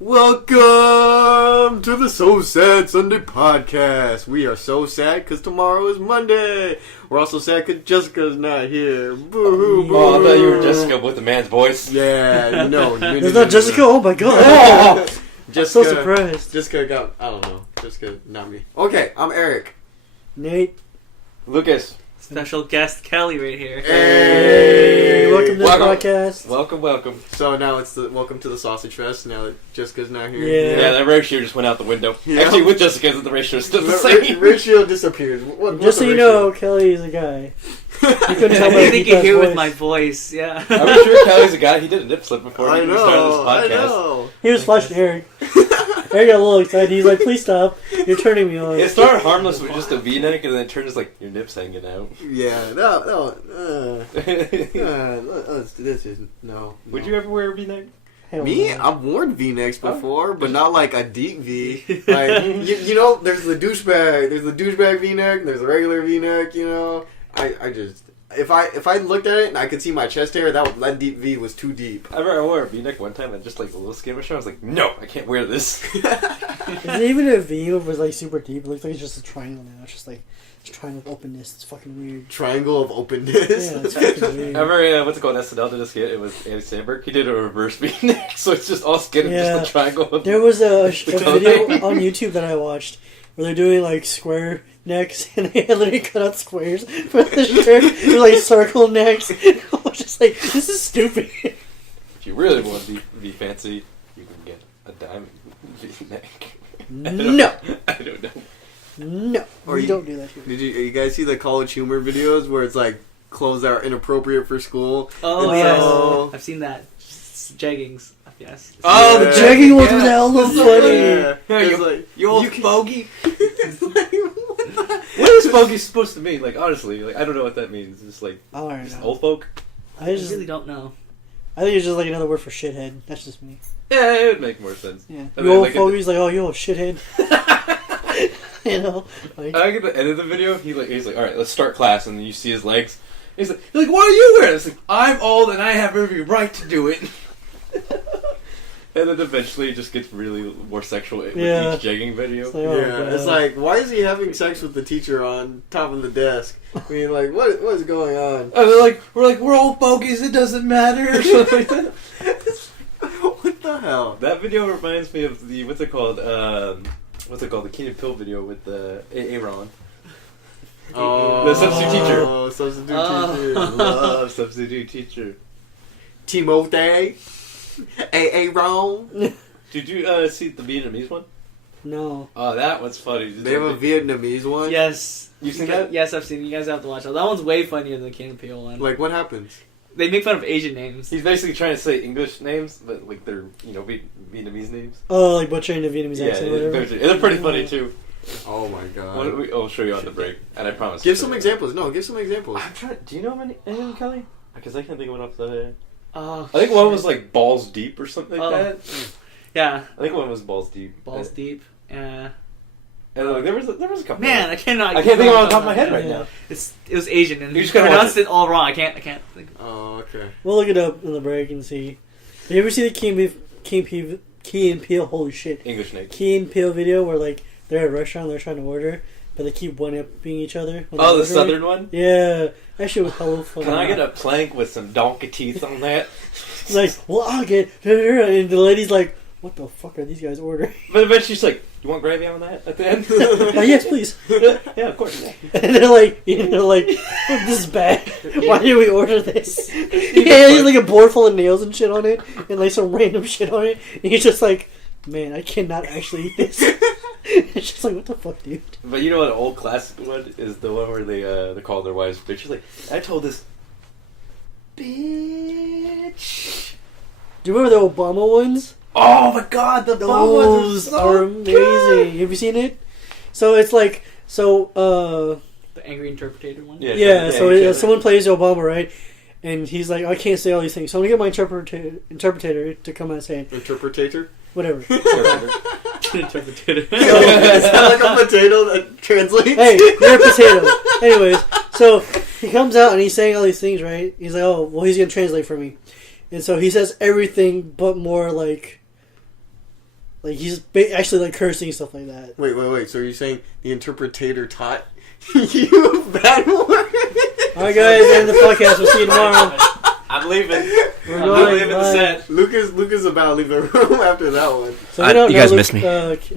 Welcome to the So Sad Sunday podcast. We are so sad because tomorrow is Monday. We're also sad because Jessica's not here. Boo-hoo, boo. Oh, I thought you were Jessica with the man's voice. Yeah, no. It's not Jessica? Oh my god. Jessica, I'm so surprised. Jessica got, I don't know. Jessica, not me. Okay, I'm Erik. Nate. Lucas. Special guest Kelly right here. Hey! Welcome to the podcast. Welcome. So now it's the welcome to the Sausage Fest now that Jessica's not here. Yeah, that ratio just went out the window. Yeah. Actually, with Jessica, the ratio is still the same. Ratio disappears. Just so you know, Kelly is a guy. You couldn't tell I think you hear voice. with my voice, yeah. I'm sure Kelly's a guy. He did a nip slip before I he know, started this podcast. I know. He was flashing Erik. Erik got a little excited. He's like, please stop. You're turning me on. It started harmless with just a V-neck, and then it turned just like, your nip's hanging out. Yeah, this is, no. Would you ever wear a V-neck? Hell Me? no. I've worn V-necks before, but not like a deep V. Like, you know, there's the douchebag V-neck, there's the regular V-neck, you know. I just, if I looked at it and I could see my chest hair, that deep V was too deep. I wore a V-neck one time, and just like the little skin was showing. I was like, no, I can't wear this. Is it even a V if it was like super deep? It looks like it's just a triangle now. It's just like, it's triangle of openness. It's fucking weird. Triangle of openness. Yeah, it's fucking weird. What's it called? SNL did a skit. It was Andy Samberg. He did a reverse V-neck, so it's just all skin and Yeah. just a triangle. Of There was a video on YouTube that I watched where they're doing like square necks and they literally cut out squares for the shirt. They're like circle necks. I was just like, this is stupid. If you really want to be fancy, you can get a diamond V-neck. No. I don't know. No. Or you you- don't do that here. Did you guys see the College Humor videos where it's like clothes that are inappropriate for school? Oh, It's yes. so- I've seen that. Jeggings, yes. Oh, The Yeah. jegging ones Yeah. were hella It's funny. Yeah. Yeah, It's like, You old you can- bogey. it's like, What is bogey supposed to mean? Like, honestly, like I don't know what that means. It's just like I don't just know. old folk. I really don't know. I think it's just like another word for shithead. That's just me. Yeah, it would make more sense. Yeah. And You then, old like, fogey's like, oh, you old shithead. You know? Like, I get the end of the video. He's like, all right, let's start class, and then you see his legs. He's like, what are you wearing? It's like, I'm old and I have every right to do it. And then eventually it just gets really more sexual with Yeah. each jegging video. it's like, oh, yeah, God. it's like, why is he having sex with the teacher on top of the desk? I mean, like, what is going on? And they're like, we're old bogeys, it doesn't matter, or something like that. What the hell? That video reminds me of the, what's it called, the Key and Peele video with Aaron. Oh, The substitute teacher. Oh, substitute Oh. teacher. Love substitute teacher. Timothy. Aaron. Did you see the Vietnamese one? No. Oh, that one's funny. They have a Vietnamese one? Yes. You seen that? Yes, I've seen it. You guys have to watch it. That one's way funnier than the Key and Peele one. Like, what happens? They make fun of Asian names. He's basically trying to say English names, but like they're Vietnamese names. Oh, like butchering the Vietnamese Yeah, accent or whatever. they're pretty funny too. Oh my god. I'll show you on the break, and I promise. Give some examples. No, give some examples. I'm trying. Do you know any of them, Kelly? Because I can't think of one off the head. Oh, I think one was like balls deep or something like Oh. that. yeah. I think one was balls deep. Balls deep. Yeah. And like, there was a couple. Man, I cannot. I can't think of it on top of my head right Yeah. now. It was Asian and You you just gotta pronounced watch it all wrong. I can't think. Oh, okay. We'll look it up in the break and see. Did you ever see the Key and Peele? Holy shit. English name. Key and Peele video where like they're at a restaurant, they're trying to order, but they keep one-upping each other. when Oh, they're the ordering. southern one. Yeah, that shit was hella funny. Can I get a plank with some donkey teeth on that? It's like, well, I'll get. And the lady's like, what the fuck are these guys ordering? But eventually she's like, "You want gravy on that?" At the end. Oh, yes, please. Yeah, of course. Yeah. And they're like, this is bad. Why did we order this? Yeah, he's like a board full of nails and shit on it, and like some random shit on it. And he's just like, man, I cannot actually eat this. It's just like, what the fuck, dude? But you know what? An old classic one is the one where they call their wives bitches. Like, I told this bitch. Do you remember the Obama ones? Oh my god, the Obama ones Those are, are so amazing. good. Have you seen it? So it's like, The angry interpreter one. yeah, so someone plays Obama, right? And he's like, I can't say all these things, so I'm gonna get my interpreter to come out and say, Interpretator? whatever. Interpreter. Is that like a potato that translates? Hey, you're a potato. Anyways, so he comes out and he's saying all these things, right? He's like, oh, well, he's gonna translate for me. And so he says everything but more like Like he's actually like cursing and stuff like that. Wait. So you're saying the interpretator taught you bad word? Alright guys, end the podcast. We'll see you tomorrow. I'm leaving. We're I'm going. leaving the set. Lucas is about to leave the room after that one. So we don't you know guys missed me.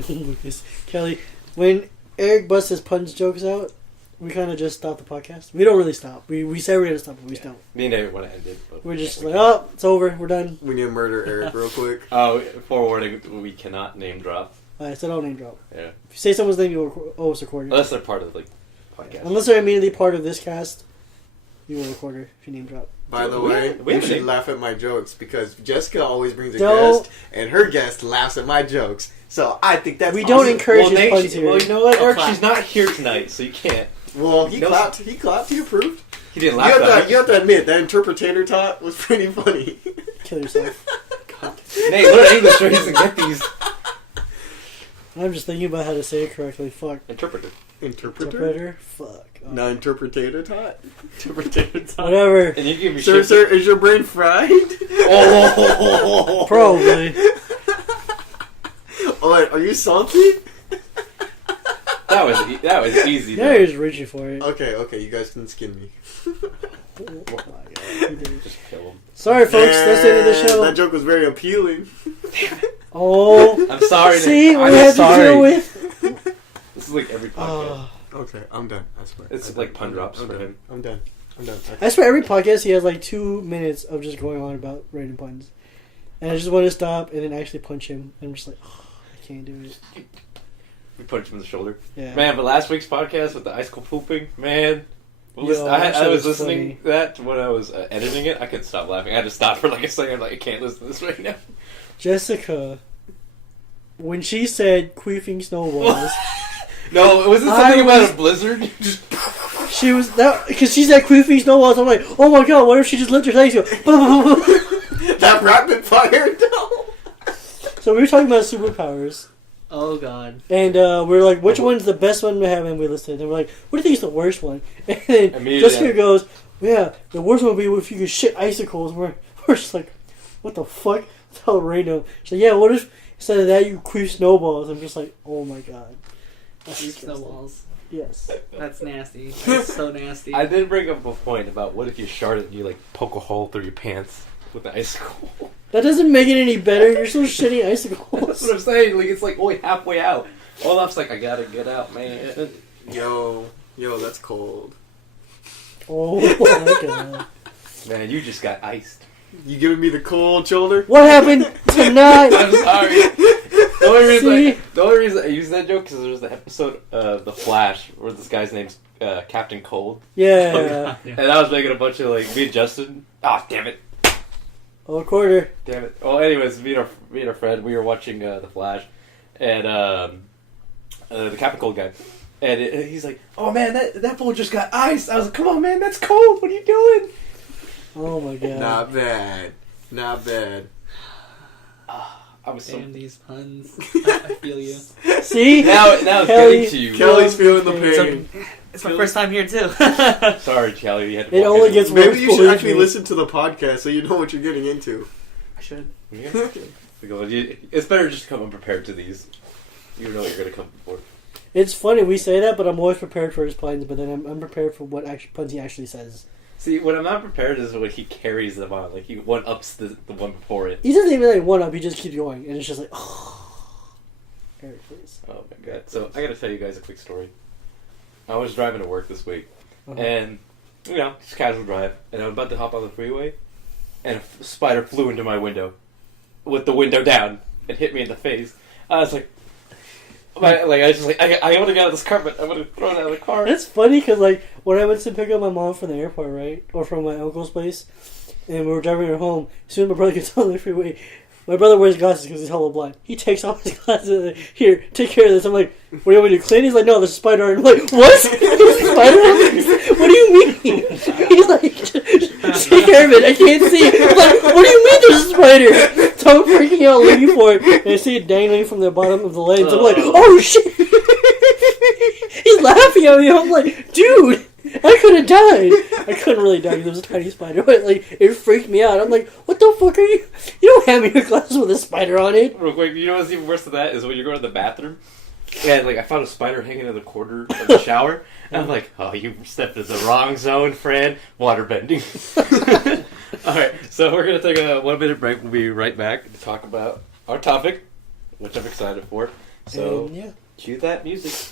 Lucas, Kelly, when Erik busts his punch jokes out, we kind of just stop the podcast. We don't really stop. We say we're gonna stop, but we don't. Me and Erik want to end it. But We're just like, oh, it's over. We're done. We need to murder Erik real quick. Oh, forewarning, we cannot name drop. Alright, so don't name drop. Yeah. If you say someone's name, you'll always record it. Unless they're part of the podcast. Unless they're immediately part of this cast, you will record it if you name drop. By the way, we you have should a- laugh at my jokes because Jessica always brings a Don't- guest, and her guest laughs at my jokes. So I think that's We don't awesome. encourage his Nate, puns here. well, you know what, I'll Erik? clap. She's not here tonight, so you can't. Well, he No. clapped. He clapped. He approved. He didn't You laugh at have to admit that interpretator taught was pretty funny. Kill yourself. Nate, learn English so he doesn't get these. I'm just thinking about how to say it correctly. Fuck. Interpreter. Interpreter? Fuck. Oh. No, interpretator taught. Interpreter. Whatever. And you give me Sir, shit. sir, is your brain fried? Oh. Probably. Oh, wait, are you salty? That was easy. Yeah, though. he was reaching for it. Okay, you guys can skin me. Oh my god. He did it. Just kill him. Sorry, folks. That's the end of the That show. joke was very appealing. Oh. I'm sorry. See Nate. what I'm we have sorry. to deal with? This is like every podcast. Okay, I'm done. I swear. It's like pun drops I'm for done. him. I'm done. I swear every podcast he has like 2 minutes of just going on about random puns. And I just want to stop and then actually punch him. And I'm just like, oh, I can't do it. We punch him in the shoulder. Yeah. Man, but last week's podcast with the icicle pooping, man. Yo, I that shit was was listening funny. to that when I was editing it. I couldn't stop laughing. I had to stop for like a second. Like, I can't listen to this right now. Jessica, when she said queefing snowballs, No, was it I something about was- a blizzard? Just she was that because she said queefing snowballs. I'm like, oh my god, what if she just lifted her legs and go? That rapid fire, no. So we were talking about superpowers, Oh god. and we were like, which one's the best one to have? And we listed, and we're like, what do you think is the worst one? And then Immediately. Jessica goes, yeah, the worst one would be if you could shit icicles. We're just like, what the fuck? It's all random. She's like, yeah, what if instead of that you queef snowballs? I'm just like, oh my god. That's These disgusting. snowballs. Yes. That's nasty. That's so nasty. I did bring up a point about what if you sharted and you like poke a hole through your pants with the icicle. That doesn't make it any better. You're still shitting That's icicles. what I'm saying. Like, it's like only halfway out. Olaf's like, I gotta get out, man. Yo, that's cold. Oh my god. Man, you just got iced. You giving me the cold shoulder? What happened tonight? I'm sorry. See? The only reason I use that joke because there's the episode of The Flash where this guy's name's Captain Cold, Yeah. and I was making a bunch of like me and Justin. Ah, damn it, Oh, a quarter. damn it. Well, anyways, me and our friend, we were watching The Flash, and the Captain Cold guy, and he's like, "Oh man, that fool just got iced." I was like, "Come on, man, that's cold. What are you doing?" Oh my god. Not bad. I was so Damn these puns. I feel you. See? now it's Kelly- getting to you. Kelly's feeling the Okay. pain. It's my first time here too. Sorry, Kelly. You had to It walk only in. gets Maybe worse, you should believe actually me. listen to the podcast so you know what you're getting into. I should. Yeah. It's better just to come unprepared to these. You know what you're gonna come for. It's funny we say that, but I'm always prepared for his puns, but then I'm unprepared for what puns he actually says. See, when I'm not prepared is when he carries them on. Like, he one-ups the one before it. He doesn't even like one up, he just keeps going, and it's just like, Erik, please. Oh, my God. So, I gotta tell you guys a quick story. I was driving to work this week, Uh-huh. and, you know, just casual drive, and I was about to hop on the freeway, and a spider flew into my window, with the window down, and hit me in the face. I was like, I was just like, I want to get out of this car, but I'm going to throw it out of the car. It's funny because, like, when I went to pick up my mom from the airport, right? Or from my uncle's place, and we were driving her home, as soon as my brother gets on the freeway, my brother wears glasses because he's hella blind. He takes off his glasses, like, here, take care of this. I'm like, what do you want me to clean? He's like, no, there's a spider. And I'm like, what? There's a spider? What do you mean? He's like, take care of it. I can't see. I'm like, what do you mean there's a spider? So I'm freaking out looking for it, and I see it dangling from the bottom of the lens. I'm like, oh shit. He's laughing at me. I'm like, dude, I could have died. I couldn't really die because there was a tiny spider, but like it freaked me out. I'm like, what the fuck are you? You don't hand me your glasses with a spider on it. Real quick, you know what's even worse than that is when you're going to the bathroom, and like I found a spider hanging in the corner of the shower, and I'm like, oh, you stepped into the wrong zone, friend. Waterbending. All right, so we're gonna take a 1 minute break. We'll be right back to talk about our topic, which I'm excited for. So, yeah. Cue that music.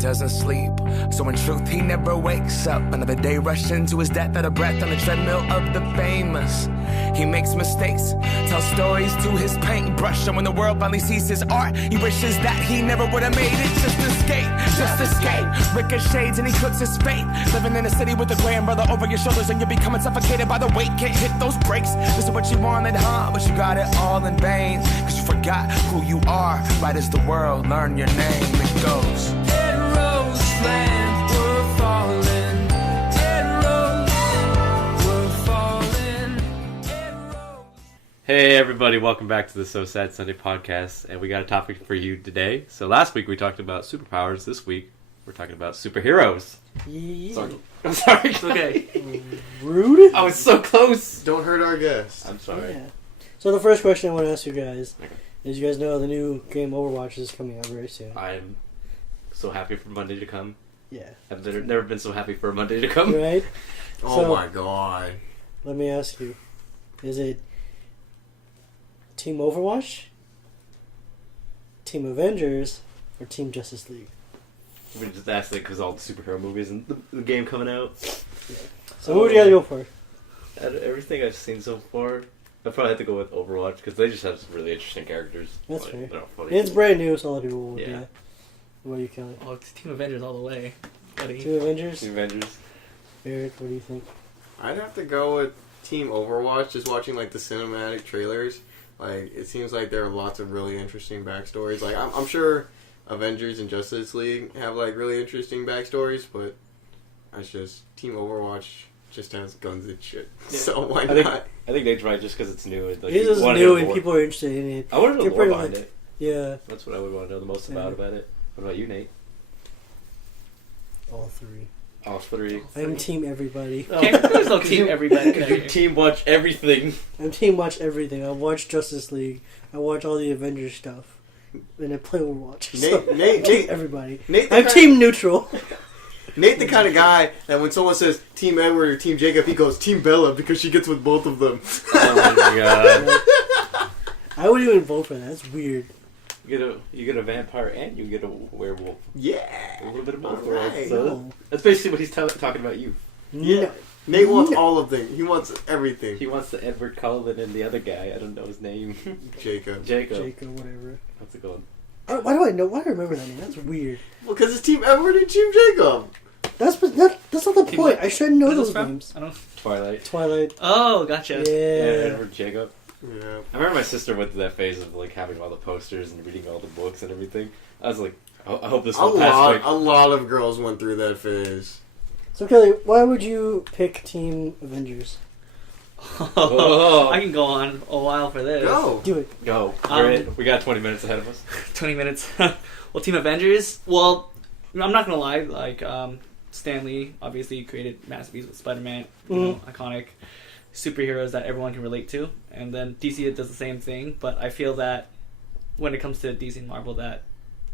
Doesn't sleep, so in truth he never wakes up. Another day rushed into his death at a breath on the treadmill of the famous. He makes mistakes, tells stories to his paintbrush, and when the world finally sees his art, he wishes that he never would have made it. Just escape, ricochets and he clips his fate. Living in a city with a gray umbrella over your shoulders, and you're becoming suffocated by the weight. Can't hit those brakes. This is what you wanted, huh? But you got it all in vain, cause you forgot who you are. Right as the world learn your name, it goes. Hey everybody, welcome back to the So Sad Sunday podcast, and we got a topic for you today. So last week we talked about superpowers. This week we're talking about superheroes. Yeah. Sorry. I'm sorry. It's okay. Rude. I was so close. Don't hurt our guests. I'm sorry. Yeah. So the first question I want to ask you guys is: you guys know the new game Overwatch is coming out very soon? I'm so happy for Monday to come. Yeah. I've never been so happy for a Monday to come. Right. Oh So- my god. Let me ask you: is it Team Overwatch, Team Avengers, or Team Justice League? We just asked it because all the superhero movies and the game coming out. So who would you guys go for? Out of everything I've seen so far, I'd probably have to go with Overwatch because they just have some really interesting characters. That's Like, fair. they're all funny. It's brand new, so a lot of people would. Yeah. Yeah. What do you count it? Oh, it's Team Avengers all the way, buddy. Two Avengers. The Avengers. Eric, what do you think? I'd have to go with Team Overwatch, just watching like the cinematic trailers. Like, it seems like there are lots of really interesting backstories. Like, I'm sure Avengers and Justice League have like really interesting backstories, but it's just Team Overwatch just has guns and shit. Yeah. So why I not? think Nate's right just because it's new. And, like, It you is wanna new know and more. people are interested in it. I want to know You're more pretty behind much- it. Yeah, That's what I would want to know the most Yeah. about it. What about you, Nate? all three. All three. I'm Team Everybody. There's no Team Everybody. You team watch everything. I'm Team Watch everything. I watch Justice League. I watch all the Avengers stuff. And I play Overwatch. So, Nate, Team Everybody. Nate the I'm kind- Team Neutral. Nate the kind of guy that when someone says Team Edward or Team Jacob, he goes Team Bella because she gets with both of them. Oh my god. I wouldn't even vote for that. That's weird. You get a vampire and you get a werewolf. Yeah. A little bit of both Alright. worlds. So No. that's basically what he's talking about you. Yeah. Nate wants all of them. He wants everything. He wants the Edward Cullen and the other guy. I don't know his name. Jacob. Jacob. Jacob, whatever. What's it called? Why do I know? Why do I remember that name? That's weird. Well, because it's Team Edward and Team Jacob. That's not the Team point. what? I should know Where's those this from? names. I don't. Twilight. Twilight. Oh, gotcha. Yeah. Edward Jacob. Yeah. I remember my sister went through that phase of like having all the posters and reading all the books and everything. I was like, I hope this will pass quick. A lot of girls went through that phase. So Kelly, why would you pick Team Avengers? Oh. I can go on a while for this. Go. Do it. Go. We're in. We got 20 minutes ahead of us. 20 minutes. Well, Team Avengers. Well, I'm not gonna lie. Like, Stan Lee obviously created masterpieces with Spider-Man. You know, iconic superheroes that everyone can relate to. And then DC does the same thing. But I feel that when it comes to DC and Marvel, that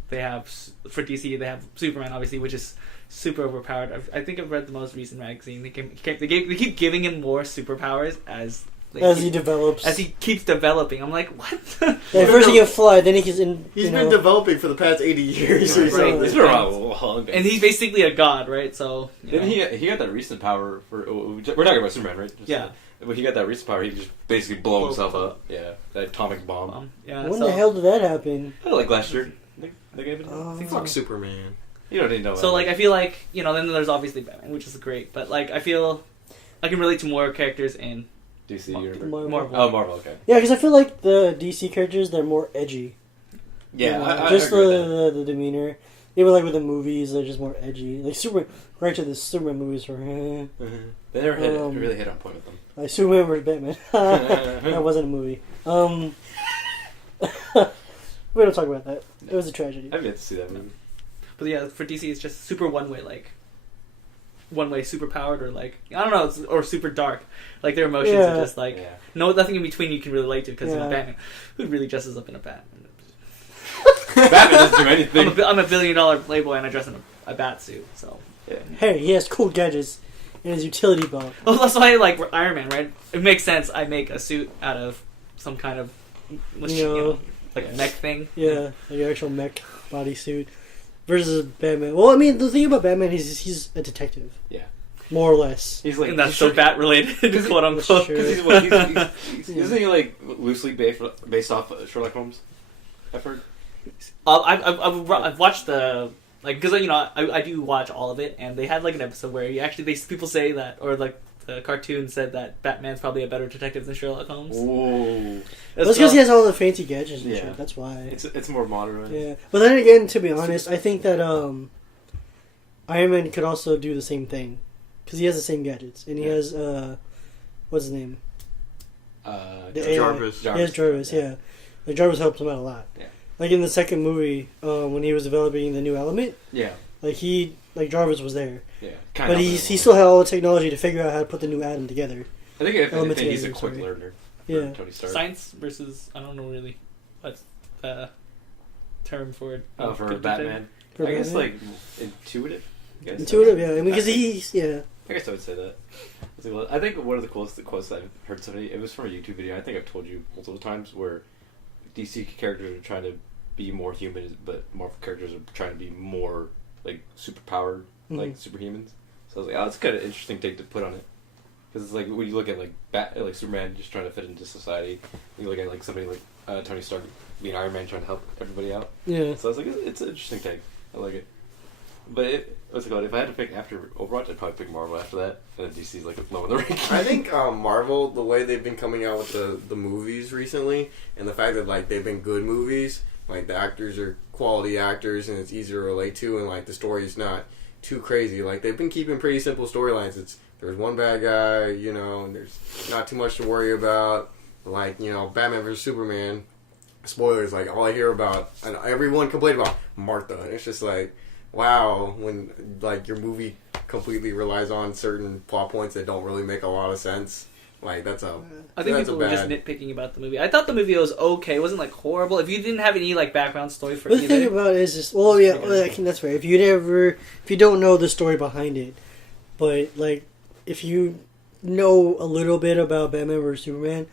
they have for DC they have Superman obviously, which is super overpowered. I think I've read the most recent magazine. They keep giving him more superpowers as As he develops. as he keeps developing. I'm like, what? Yeah, first he can fly, then he's in. He's been developing for the past 80 years or Right. something. It's been around a long. And he's basically a god, right? So you Didn't know. he got that recent power for? We're talking about Superman, right? Just, Yeah. But he got that recent power. He could just basically blow himself up. Yeah, that atomic bomb. Yeah. When so, the hell did that happen? Like last year. They gave it. Oh. Fuck Superman. You don't need to know. So like I feel like then there's obviously Batman, which is great, but like I feel I can relate to more characters in DC universe. Marvel. Oh, Marvel. Okay. Yeah, because I feel like the DC characters, they're more edgy. Yeah, I just agree with the demeanor. Even like with the movies, they're just more edgy. Like Superman, granted, the Superman movies were. They never really hit on point with them. Like Superman vs Batman. That wasn't a movie. We don't talk about that. It was a tragedy. I've yet to see that movie. But yeah, for DC, it's just super one way, super powered, or like I don't know, or super dark. Like their emotions are just like nothing in between you can relate to because Batman, who really dresses up in a bat. Batman doesn't do anything. I'm a $1 billion playboy and I dress in a bat suit. So Hey, he has cool gadgets in his utility belt. well, that's why I like Iron Man, right? It makes sense. I make a suit out of some kind of machine, like a mech thing. Yeah, like an actual mech bodysuit versus Batman. Well, I mean, the thing about Batman is he's a detective. Yeah. More or less. He's like, and that's so bat related, quote unquote. Sure. Isn't he like loosely based off Sherlock Holmes? I've heard. I've watched the because I do watch all of it, and they had like an episode where people say that, or like the cartoon said that Batman's probably a better detective than Sherlock Holmes. Whoa. That's because he has all the fancy gadgets and Yeah. shit. That's why. It's more modern. Yeah, but then again, to be honest, I think that Iron Man could also do the same thing because he has the same gadgets and he has what's his name? Jarvis. He has Jarvis. Yeah. Like Jarvis helps him out a lot. Yeah. Like in the second movie, when he was developing the new element, like Jarvis was there. Yeah. But he still had all the technology to figure out how to put the new atom together. I think if Element anything, he's a together, quick sorry. learner. Yeah. Tony Stark. Science versus I don't know really what's the term for it. For Good Batman. For I guess Batman. like intuitive. I guess. Intuitive, yeah. I mean, because he's I guess I would say that. I think one of the coolest quotes I've heard somebody. It was from a YouTube video. I think I've told you multiple times where DC characters are trying to be more human, but Marvel characters are trying to be more like super powered, like superhumans. So I was like, oh, that's kind of interesting take to put on it. Because it's like when you look at like Superman just trying to fit into society, you look at like somebody like Tony Stark being Iron Man trying to help everybody out. Yeah. So I was like, it's an interesting take. I like it. But what's it called? If I had to pick after Overwatch, I'd probably pick Marvel after that, and then DC's like low in the ranking. I think Marvel, the way they've been coming out with the movies recently, and the fact that like they've been good movies, like the actors are quality actors, and it's easier to relate to, and like the story is not too crazy. Like they've been keeping pretty simple storylines. There's one bad guy, and there's not too much to worry about. Like Batman vs Superman. Spoilers, like all I hear about, and everyone complained about Martha, and it's just like, wow, when like your movie completely relies on certain plot points that don't really make a lot of sense. Like I think people were just nitpicking about the movie. I thought the movie was okay. It wasn't like horrible. If you didn't have any like background story for the thing about it is just that's fair. If you don't know the story behind it, but like if you know a little bit about Batman vs Superman,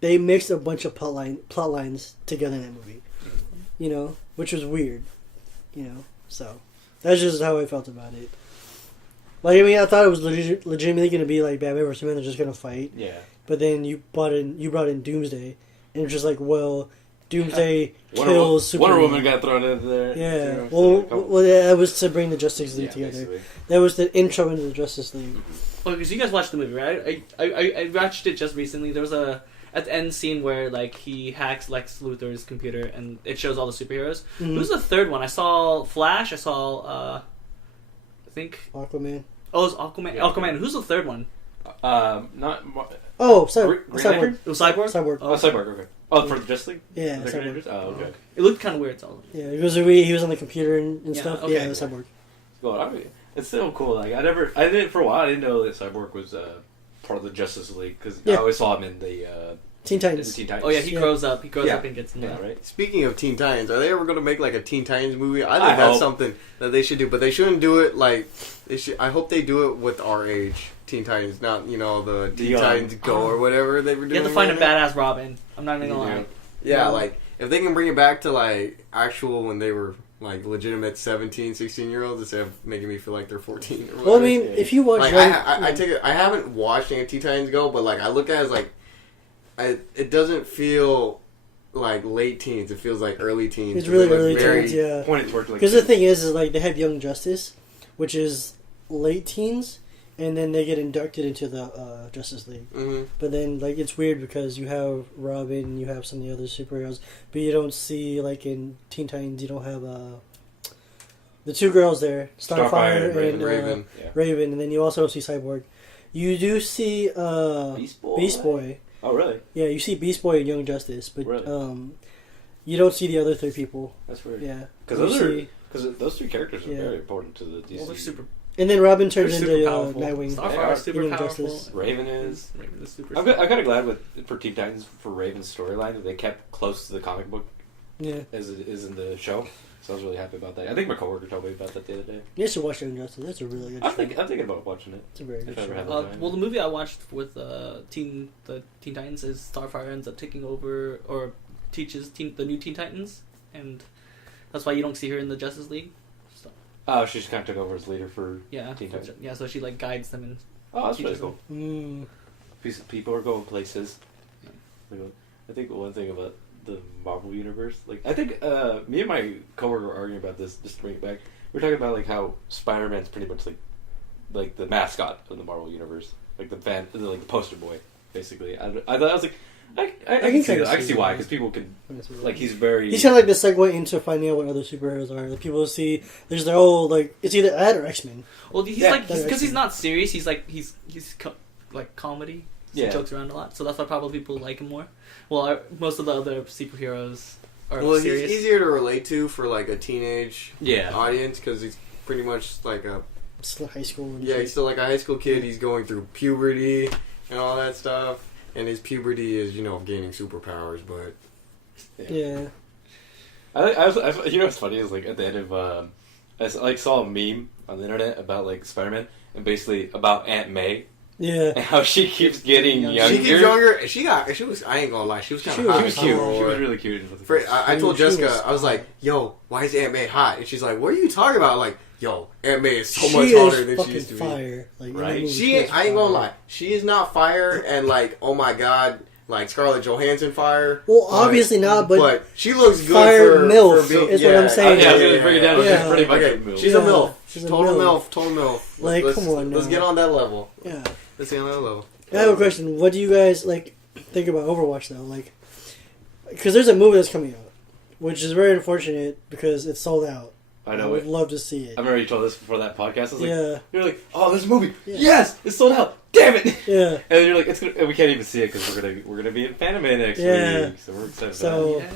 they mixed a bunch of plot lines together in that movie. Which was weird. So that's just how I felt about it. Like, I mean, I thought it was legitimately going to be like Batman vs Superman. They're just going to fight. Yeah. But then you brought in Doomsday, and it's just like, well, Doomsday kills Superman. Wonder Woman got thrown in there. Yeah. That was to bring the Justice League together. Basically. That was the intro into the Justice League. Well, because you guys watched the movie, right? I watched it just recently. There was at the end scene where like he hacks Lex Luthor's computer and it shows all the superheroes. Mm-hmm. Who's the third one? I saw Flash. I saw I think Aquaman. Oh, it's Aquaman. Yeah, Aquaman. Who's the third one? Cyborg. Lantern? It was Cyborg. Cyborg. Oh, Cyborg. Okay. Oh, for the Justice League. Yeah, The Cyborg. Avengers? Oh, okay. It looked kind of weird. So. Yeah, because he was on the computer and stuff. okay. Yeah, it was Cyborg. Well, it's still cool. Like I didn't for a while. I didn't know that Cyborg was part of the Justice League because I always saw him in the Teen Titans. Teen Titans. Oh yeah, he grows up. He grows up and gets in yeah, that. right. Speaking of Teen Titans, are they ever going to make like a Teen Titans movie? I I think that's hope. something that they should do, but they shouldn't do it like they should. I hope they do it with our age Teen Titans, not the Teen Titans Go or whatever they were doing. You have to find a right now. badass Robin. I'm not even gonna lie. Yeah, like if they can bring it back to like actual when they were like legitimate 17, 16-year-olds instead of making me feel like they're 14 or whatever. Well, I mean, if you watch, like, I take it. I haven't watched any Teen Titans Go, but like I look at it as like, it doesn't feel like late teens. It feels like early teens. it's really it was early very teens, yeah. Pointed towards like. Because the thing is like they have Young Justice, which is late teens, and then they get inducted into the Justice League. Mm-hmm. But then, like, it's weird because you have Robin, and you have some of the other superheroes, but you don't see, like, in Teen Titans, you don't have the two girls there, Starfire and Raven. Yeah. Raven, and then you also see Cyborg. You do see Beast Boy? Oh, really? Yeah, you see Beast Boy and Young Justice, but Really? you don't see the other three people. That's weird. Yeah, Because those three characters are very important to the DC. Well, they're super. and then Robin turns They're into super powerful. Nightwing. Starfire is super Young powerful. Justice. Raven is. Raven is super. I'm kind of glad for Teen Titans, for Raven's storyline, that they kept close to the comic book Yeah, as it is in the show. So I was really happy about that. I think my coworker told me about that the other day. you should watch Young Justice. That's a really good show. I'm thinking about watching it. It's a very good If I ever show. have time. Well, the movie I watched with the Teen Titans is Starfire ends up taking over or teaches the new Teen Titans, and that's why you don't see her in the Justice League. So, Oh, she just kind of took over as leader for yeah, Teen Titans. yeah. So she like guides them and Oh, that's really teaches cool. Mm. People are going places. I think one thing about the Marvel universe, like I think me and my coworker were arguing about this. Just to bring it back, we were talking about like how Spider-Man's pretty much like the mascot of the Marvel universe, like the poster boy, basically. I thought I was like, I can see that. I can see why, because people can like he's kind of like the segue into finding out what other superheroes are. Like people see there's their whole like it's either Ed or X-Men. Well, he's Yeah, like that's because he's X-Men. not serious. He's like he's like comedy. He Yeah. jokes around a lot, so that's why probably people like him more. Well, most of the other superheroes are Well, serious. he's easier to relate to for like a teenage Yeah. audience because he's pretty much like a Still high school. And yeah, shit. he's still like a high school kid. He's going through puberty and all that stuff, and his puberty is gaining superpowers. But Yeah. I was you know what's funny is like at the end of I saw a meme on the internet about like Spider-Man and basically about Aunt May Yeah. and how she keeps getting younger. she gets younger. She was. I ain't gonna lie. She was kind She of was hot. She was cute. for- She was really cute. I told She was Jessica, I was like, "Yo, why is Aunt May hot?" And she's like, "What are you talking about?" Like, "Yo, Aunt May is so much she hotter is than fucking she used to be." fire. Like, in the Right? movie, She is I ain't gonna fire. lie. She is not fire, and like, oh my god, like Scarlett Johansson fire. Well, obviously not, but she looks good. fire for MILF being, is what I'm saying. Yeah, I was gonna bring it down. Yeah. She's pretty much Okay, a MILF. she's a Yeah, MILF. she's a Total MILF. MILF. Total MILF. Like, let's, come on Let's now. get on that level. Yeah. Let's get on that level. I have a question. What do you guys like think about Overwatch though? Like, because there's a movie that's coming out, which is very unfortunate because it's sold out. I know would it. love to see it. I remember you told us before that podcast. I was like, Yeah. you're like, oh, this movie, Yeah. yes, it's sold out. Damn it! Yeah. And then you're like, it's gonna, we can't even see it because we're gonna be in Phantom Man next Yeah. week, so we're excited. So- about it.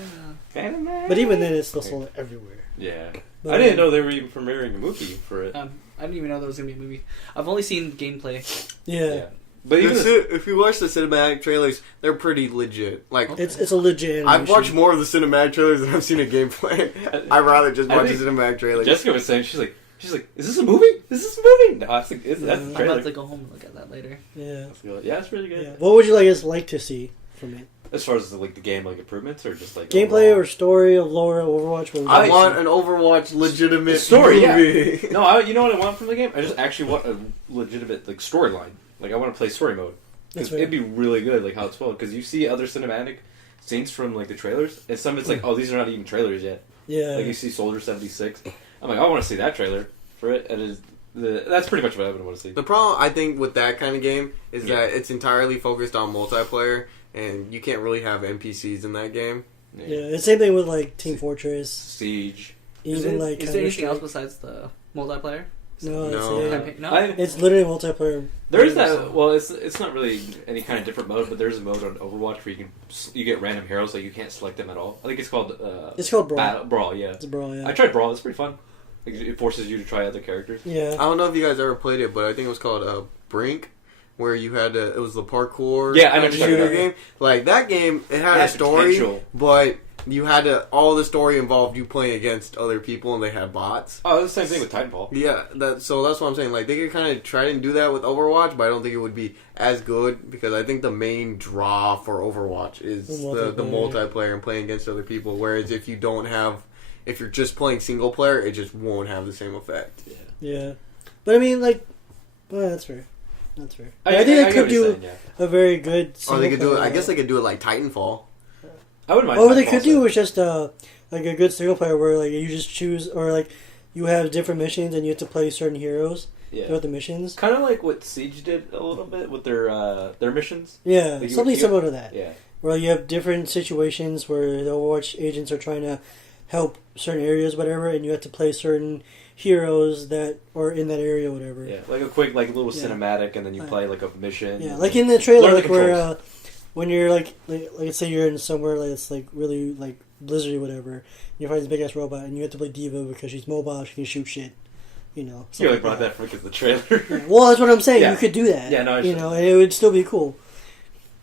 Phantom Man. But even then, it's still sold out everywhere. Yeah. But, I didn't know they were even premiering a movie for it. I didn't even know there was gonna be a movie. I've only seen gameplay. Yeah. But even If you watch the cinematic trailers, they're pretty legit. Like, It's a legit. I've animation. watched more of the cinematic trailers than I've seen a gameplay. I'd rather just I watch the think cinematic trailers. Jessica was saying, she's like, is this a movie? Is this a movie? No, I think that's Yeah. the I'm trailer. about to go home and look at that later. Yeah. Yeah, it's really good. Yeah. What would you like to see from it? As far as the game, like improvements, or just like Gameplay overall? or story of lore, Overwatch? What would you I like to want see? an Overwatch legitimate Story, yeah. movie. No, you know what I want from the game? I just actually want a legitimate like storyline. Like I want to play story mode. That's Because fair. it'd be really good, like how it's told. Because you see other cinematic scenes from like the trailers, and some it's like, oh, these are not even trailers yet. Yeah. Like you see Soldier 76. I'm like, I want to see that trailer for it. And that's pretty much what I would want to see. The problem I think with that kind of game is Yeah. that it's entirely focused on multiplayer, and you can't really have NPCs in that game. Yeah. The same thing with like Team Fortress. Siege. Even like is there anything else Counter-Strike. besides the multiplayer? No, that's No. it. Campaign? No. It's literally multiplayer. There is that. Well, it's not really any kind of different mode, but there's a mode on Overwatch where you get random heroes, like you can't select them at all. I think it's called It's called Brawl. Brawl. Yeah, It's Brawl. Yeah. I tried Brawl. It's pretty fun. Like, it forces you to try other characters. Yeah. I don't know if you guys ever played it, but I think it was called Brink, where you had to. It was the parkour. Yeah, I know kind what of you're talking shooter about. game. Like that game, it had It a had story, potential. but you had to. All the story involved you playing against other people, and they had bots. Oh, it's the same thing with Titanfall. Yeah, so that's what I'm saying. Like they could kind of try and do that with Overwatch, but I don't think it would be as good because I think the main draw for Overwatch is the multiplayer and playing against other people. Whereas if you're just playing single player, it just won't have the same effect. Yeah. But I mean, like, well, that's fair. That's fair. I think get they what could you're do saying, yeah. a very good. Or they could do it. single-player- I guess they could do it like Titanfall. I wouldn't mind. Or what they Titanfall, could so- do is just like a good single player where like you just choose or like you have different missions and you have to play certain heroes Yeah. throughout the missions. Kind of like what Siege did a little bit with their missions. Yeah, Like something similar to that. Yeah. Where you have different situations where the Overwatch agents are trying to help certain areas, whatever, and you have to play certain heroes that are in that area, whatever. Yeah, like a quick, like little Yeah. cinematic, and then you play like a mission. Yeah, like in the trailer, Learn the like where controls. when you're like let's say you're in somewhere like it's like really like blizzardy, whatever. And you find this big ass robot, and you have to play Diva because she's mobile, she can shoot shit. You know, You really something brought like that because of the trailer. Yeah. Well, that's what I'm saying. Yeah. You could do that. Yeah, no, I you should. know, and it would still be cool.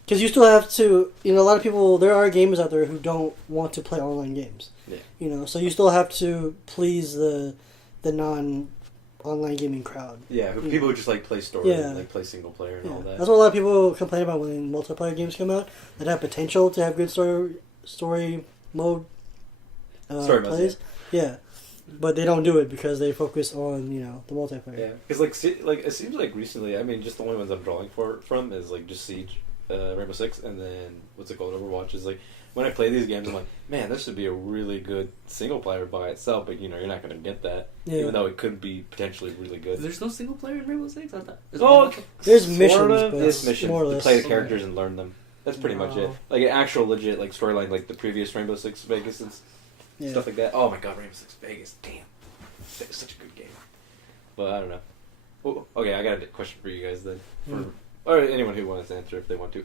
Because you still have to, you know, a lot of people, there are gamers out there who don't want to play online games. Yeah. You know, so you still have to please the non-online gaming crowd. Yeah, You people know. who just like play story, Yeah. and like play single player and Yeah. all that. That's what a lot of people complain about when multiplayer games come out that have potential to have good story mode Story modes, plays. Yeah. But they don't do it because they focus on, you know, the multiplayer. Yeah, because like it seems like recently, I mean, just the only ones I'm drawing from is like just Siege, Rainbow Six, and then what's it called, Overwatch. Is like when I play these games, I'm like, man, this would be a really good single player by itself, but you know, you're not going to get that, Yeah. even though it could be potentially really good. There's no single player in Rainbow Six? I thought. Oh, There's missions, sorta. but It's missions. more or To less. play the characters and learn them. That's pretty much it. Wow. Like an actual legit like storyline, like the previous Rainbow Six Vegas and Yeah. stuff like that. Oh my god, Rainbow Six Vegas, damn, it's such a good game. But I don't know. Well, okay, I got a question for you guys then, or anyone who wants to answer if they want to.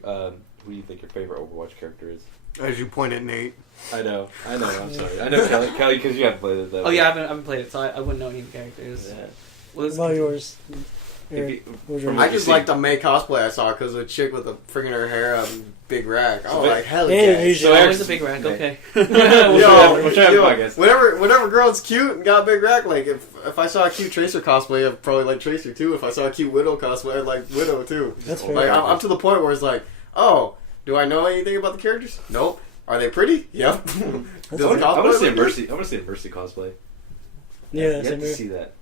Who do you think your favorite Overwatch character is? As you pointed, Nate. I know. I'm sorry. I know Kelly, because you haven't played it that. Oh yeah, I haven't played it, so I wouldn't know any of the characters. Yeah. Well, What about yours? If Eric, you- what was from yours? what I you just see- like the May cosplay I saw because the chick with the friggin' her hair up and big rack. Oh, So like hell Yeah, yeah. you So should- always a big rack. Okay. We'll try Yo, I guess. whenever girl's cute and got a big rack, like if I saw a cute Tracer cosplay, I'd probably like Tracer too. If I saw a cute Widow cosplay, I'd like Widow too. That's fair. Like I'm to the point where it's like, oh, do I know anything about the characters? Nope. Are they pretty? Yep. Does the fair. I want to cosplay see a look good? Mercy. I want to see a Mercy cosplay. Yeah, you have same to here. see that.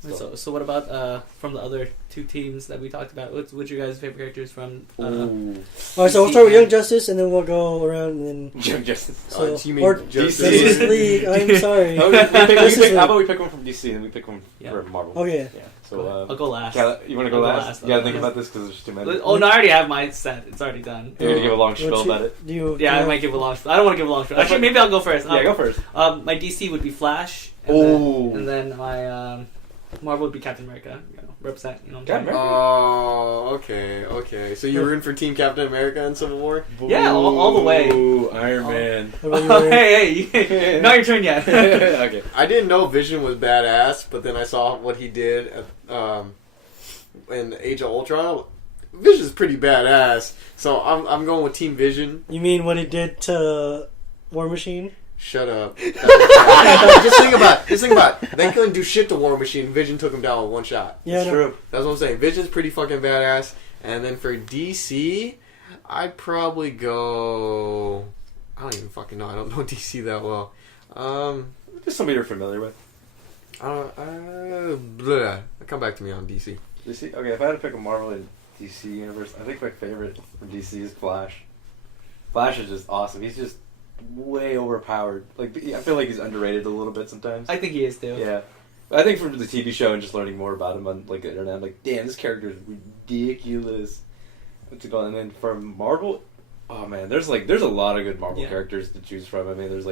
So what about from the other two teams that we talked about? What's your guys' favorite characters from? Ooh. Alright, so we'll start with Young Justice, and then we'll go around, and then... Young Justice. So, you mean or Justice Justice League? League, I'm sorry. How about we pick one from DC and we pick one Yeah. for Marvel? Okay. Yeah. So I'll go last. You want to go I'll go last? last. You gotta I'll think go about this because there's too many. Oh no, I already have my set. It's already done. You're gonna give a long What spiel you- about it. Do you, Yeah, I might give a long spiel. I don't want to give a long spiel. Actually, maybe I'll go first. Yeah, go first. My DC would be Flash. Ooh. And then my Marvel would be Captain America. You know, represent. You know what I'm Captain saying? America? Oh, okay. So you were in for Team Captain America in Civil War? Yeah, all the way. Ooh, Iron Man. What about you, Eric? Hey, not your turn yet. Okay. I didn't know Vision was badass, but then I saw what he did in Age of Ultron. Vision's pretty badass, so I'm going with Team Vision. You mean what he did to War Machine? Shut up. Just think about it. They couldn't do shit to War Machine. Vision took him down with one shot. Yeah, It's no. true. That's what I'm saying. Vision's pretty fucking badass. And then for DC, I'd probably go... I don't even fucking know. I don't know DC that well. Just somebody you're familiar with. Bleh. Come back to me on DC. DC? Okay, if I had to pick a Marvel and DC universe, I think my favorite from DC is Flash. Flash is just awesome. He's just way overpowered. Like, I feel like he's underrated a little bit sometimes. I think he is too. Yeah. I think from the TV show and just learning more about him on like the internet, I'm like, damn, this character is ridiculous. What's it called? And then from Marvel, oh man, there's a lot of good Marvel characters to choose from. I mean, there's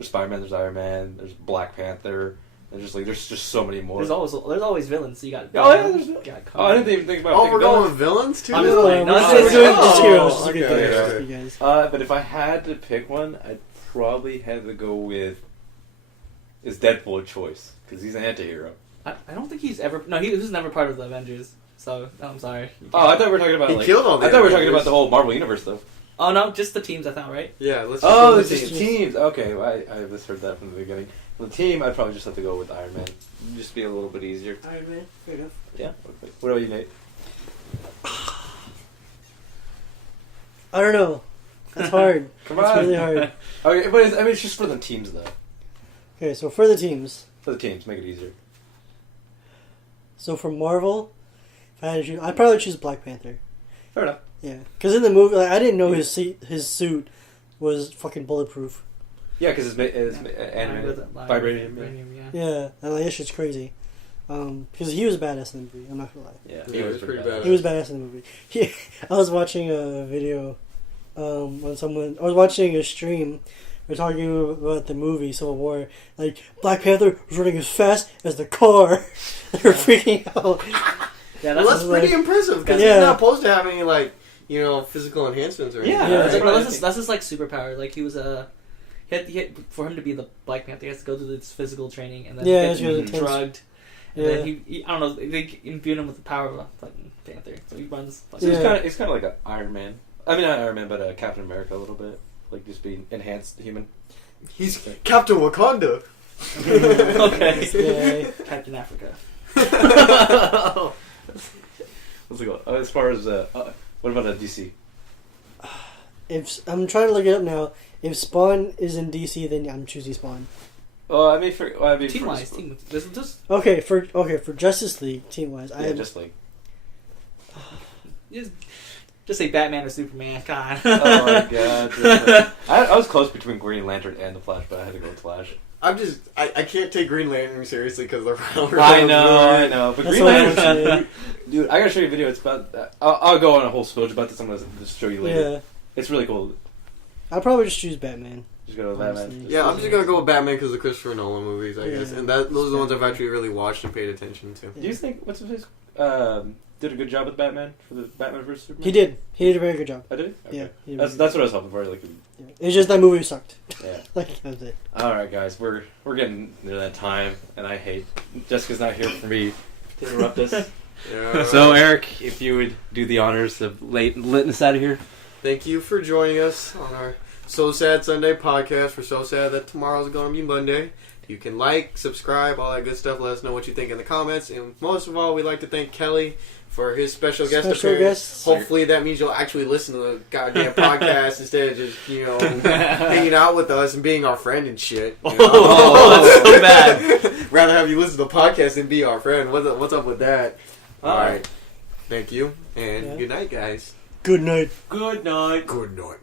Spider-Man, there's Iron Man, there's Black Panther, and there's just so many more. There's always villains. So you got. Oh yeah, there's. got Oh, I didn't even think about. Oh, we're going villains. with villains too? I'm just No, playing. No, we're it's- doing it's- just heroes. Just okay, good okay, things, okay. you guys. But if I had to pick one, I'd probably have to go with. Is Deadpool a choice? Because he's an anti-hero. I don't think he's ever. No, he was never part of the Avengers. So I'm sorry. Oh, I thought we were talking about. He like, killed all the I thought we were talking Avengers. about the whole Marvel universe, though. Oh no, just the teams. I thought right. Yeah, let's just Oh, go it's with just teams. teams. Okay, well, I misheard that from the beginning. For the team, I'd probably just have to go with Iron Man. Just be a little bit easier. Alright, man. Fair enough. Yeah. What about you, Nate? I don't know. That's hard. Come It's on. really hard. Okay, but it's just for the teams, though. Okay, so for the teams. For the teams, make it easier. So for Marvel, if I had to choose, I'd probably choose Black Panther. Fair enough. Yeah, because in the movie, like, I didn't know his suit was fucking bulletproof. Yeah, because it's animated. Vibranium. Yeah. Yeah. Yeah, and like, that shit's crazy. Because he was badass in the movie. I'm not gonna lie. Yeah, He was pretty badass. He was badass in the movie. I was watching a video when I was watching a stream. We're talking about the movie Civil War. Like, Black Panther was running as fast as the car. They were freaking out. Yeah, That's pretty impressive because he's not supposed to have any physical enhancements or anything. That's his like superpower. Like he was he had, for him to be the Black Panther, he has to go through this physical training and then get drugged. And then he I don't know, they imbued him with the power of a fucking Panther. So he runs. So he's kind of like an Iron Man. I mean, not Iron Man, but Captain America a little bit. Like just being enhanced human. He's Captain Wakanda. Okay. Captain Africa. Let's go. As far as what about DC? If I'm trying to look it up now, if Spawn is in DC, then I'm choosing Spawn. I mean, team wise. Okay, for Justice League team wise, just like. Just say Batman or Superman. God. Oh my god. I was close between Green Lantern and the Flash, but I had to go with Flash. I can't take Green Lantern seriously because they're I know. But Green Lantern, dude, I gotta show you a video. It's about. I'll go on a whole spillage about this. I'm gonna just show you later. Yeah. It's really cool. I'll probably just choose Batman. Just go with Batman. Yeah, I'm just gonna go with Batman because of the Christopher Nolan movies, I guess, and those are the ones I've actually really watched and paid attention to. Do you think what's his face did a good job with Batman for the Batman vs Superman? He did a very good job. I did. Okay. Yeah, that's what I was hoping for. Like, it's just that movie sucked. Yeah. That's it. All right, guys, we're getting near that time, and I hate Jessica's not here for me to interrupt us. Yeah. So, Eric, if you would do the honors of letting us out of here. Thank you for joining us on our So Sad Sunday podcast. We're so sad that tomorrow's going to be Monday. You can like, subscribe, all that good stuff. Let us know what you think in the comments. And most of all, we'd like to thank Kelly for his special guest appearance. Hopefully that means you'll actually listen to the goddamn podcast instead of just, hanging out with us and being our friend and shit. Oh, that's so bad. Rather have you listen to the podcast than be our friend. What's up with that? All right. Thank you. And good night, guys. Good night. Good night. Good night.